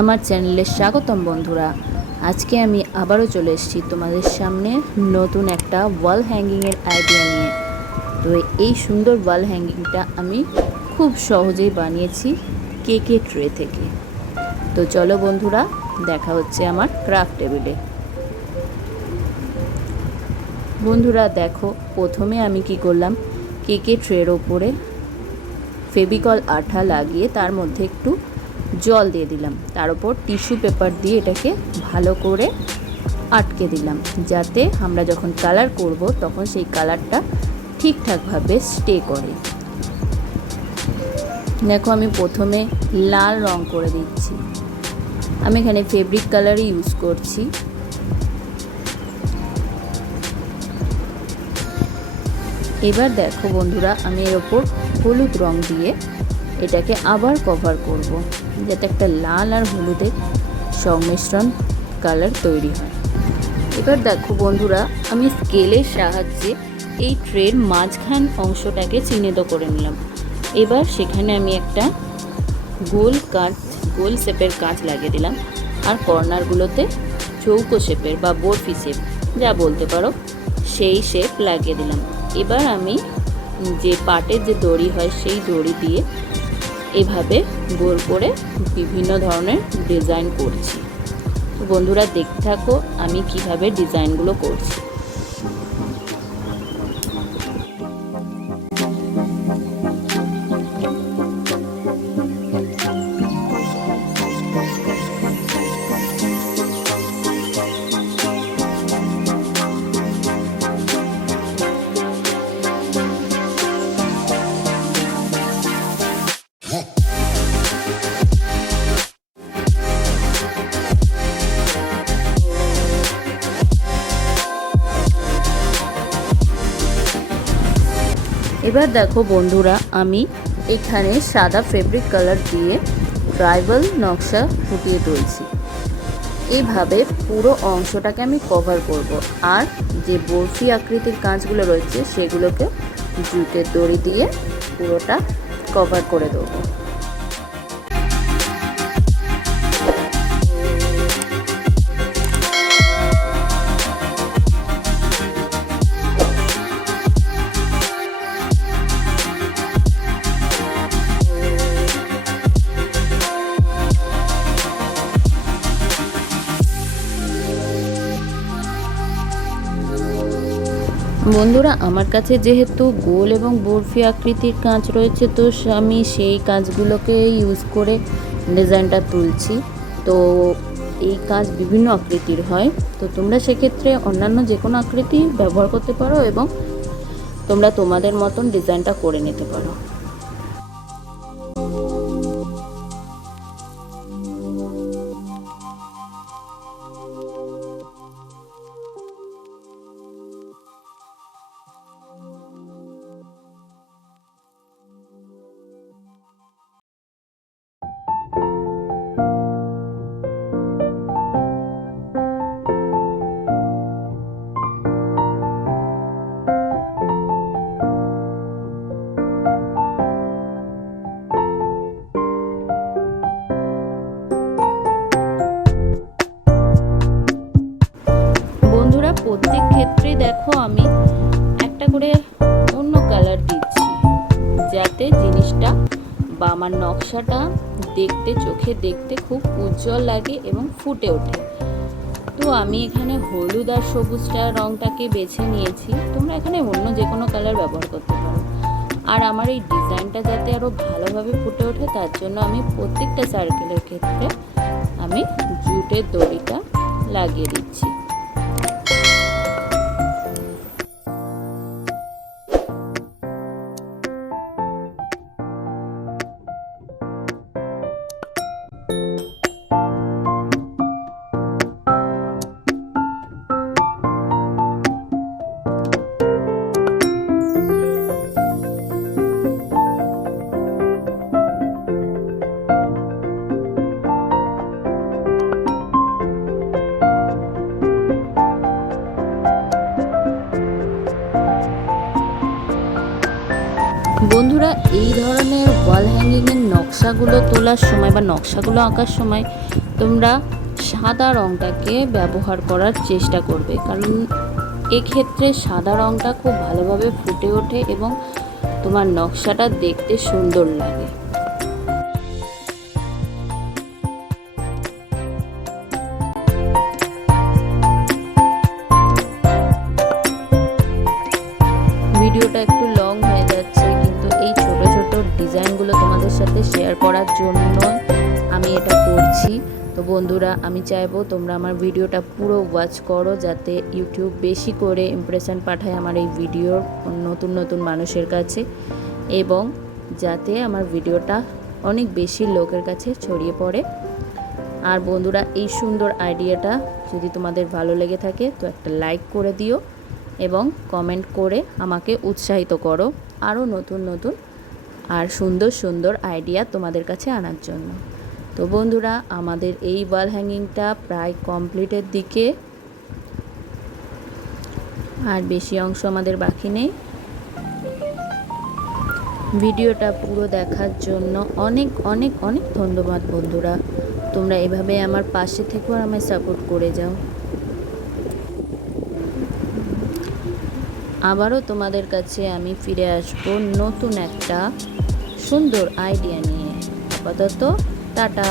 আমার চ্যানেলে স্বাগতম বন্ধুরা। আজকে আমি আবারও চলে এসেছি তোমাদের সামনে নতুন একটা ওয়াল হ্যাঙ্গিংয়ের আইডিয়া নিয়ে। তো এই সুন্দর ওয়াল হ্যাঙ্গিংটা আমি খুব সহজেই বানিয়েছি কেকের ট্রে থেকে। তো চলো বন্ধুরা, দেখা হচ্ছে আমার ক্রাফট টেবিলে। বন্ধুরা দেখো, প্রথমে আমি কি করলাম, কেকের ট্রের ওপরে ফেভিকল আঠা লাগিয়ে তার মধ্যে একটু জল দিয়ে দিলাম, তার উপর টিস্যু পেপার দিয়ে এটাকে ভালো করে আটকে দিলাম, যাতে আমরা যখন কালার করব তখন সেই কালারটা ঠিকঠাকভাবে স্টে করে। দেখো, আমি প্রথমে লাল রং করে দিচ্ছি। আমি এখানে ফেব্রিক কালারই ইউজ করছি। এবার দেখো বন্ধুরা, আমি এর ওপর হলুদ রং দিয়ে এটাকে আবার কভার করব, যাতে একটা লাল আর হলুদের সংমিশ্রণ কালার তৈরি হয়। এবার দেখো বন্ধুরা, আমি স্কেলের সাহায্যে এই ট্রের মাঝখান অংশটাকে চিহ্নিত করে নিলাম। এবার সেখানে আমি একটা গোল শেপের কাঁচ লাগিয়ে দিলাম, আর কর্নারগুলোতে চৌকো শেপের বা বরফি শেপ যা বলতে পারো সেই শেপ লাগিয়ে দিলাম। এবার আমি যে পাটের যে দড়ি হয় সেই দড়ি দিয়ে এভাবে গোল করে বিভিন্ন ধরনের ডিজাইন করছি। তো বন্ধুরা দেখতে থাকো আমি কিভাবে ডিজাইনগুলো করছি। এবার দেখো বন্ধুরা, আমি এখানে সাদা ফেব্রিক কালার দিয়ে ট্রাইবাল নকশা ফুটিয়ে তুলছি। এইভাবে পুরো অংশটাকে আমি কভার করব, আর যে বরফি আকৃতির কাঁচগুলো রয়েছে সেগুলোকে জুটের দড়ি দিয়ে পুরোটা কভার করে দেবো। বন্ধুরা আমার কাছে যেহেতু গোল এবং বরফি আকৃতির কাঁচ রয়েছে, তো আমি সেই কাঁচগুলোকে ইউজ করে ডিজাইনটা তুলছি। তো এই কাঁচ বিভিন্ন আকৃতির হয়, তো তোমরা সেক্ষেত্রে অন্যান্য যে কোনো আকৃতি ব্যবহার করতে পারো এবং তোমরা তোমাদের মতন ডিজাইনটা করে নিতে পারো। প্রত্যেক ক্ষেত্রে দেখো আমি একটা করে অন্য কালার দিচ্ছি, যাতে জিনিসটা বা আমার নকশাটা দেখতে, চোখে দেখতে খুব উজ্জ্বল লাগে এবং ফুটে ওঠে। তো আমি এখানে হলুদ আর সবুজটা রংটাকে বেছে নিয়েছি, তোমরা এখানে অন্য যে কোনো কালার ব্যবহার করতে পারো। আর আমার এই ডিজাইনটা যাতে আরও ভালোভাবে ফুটে ওঠে তার জন্য আমি প্রত্যেকটা সার্কেলের ক্ষেত্রে আমি জুটের দড়িটা লাগিয়ে দিচ্ছি। বন্ধুরা এই ধরনের ওয়াল হ্যাঙ্গিংয়ের নকশাগুলো তোলার সময় বা নকশাগুলো আঁকার সময় তোমরা সাদা রঙটাকে ব্যবহার করার চেষ্টা করবে, কারণ এক্ষেত্রে সাদা রঙটা খুব ভালোভাবে ফুটে ওঠে এবং তোমার নকশাটা দেখতে সুন্দর লাগে। ভিডিওটা একটু লং হয়ে যাচ্ছে, কিন্তু এই ছোট ছোট ডিজাইনগুলো তোমাদের সাথে শেয়ার করার জন্য আমি এটা করছি। তো বন্ধুরা, আমি চাইবো তোমরা আমার ভিডিওটা পুরো ওয়াচ করো, যাতে ইউটিউব বেশি করে ইমপ্রেশন পাঠায় আমার এই ভিডিওর নতুন নতুন মানুষের কাছে, এবং যাতে আমার ভিডিওটা অনেক বেশি লোকের কাছে ছড়িয়ে পড়ে। আর বন্ধুরা, এই সুন্দর আইডিয়াটা যদি তোমাদের ভালো লেগে থাকে তো একটা লাইক করে দিও এবং কমেন্ট করে আমাকে উৎসাহিত করো আরও নতুন নতুন আর সুন্দর সুন্দর আইডিয়া তোমাদের কাছে আনার জন্য। তো বন্ধুরা, আমাদের এই ওয়াল হ্যাঙ্গিংটা প্রায় কমপ্লিটের দিকে, আর বেশি অংশ আমাদের বাকি নেই। ভিডিওটা পুরো দেখার জন্য অনেক অনেক অনেক ধন্যবাদ বন্ধুরা। তোমরা এভাবে আমার পাশে থেকেও আর আমায় সাপোর্ট করে যাও। আবারও তোমাদের কাছে আমি ফিরে আসবো নতুন একটা সুন্দর আইডিয়া নিয়ে। আপাতত টাটা।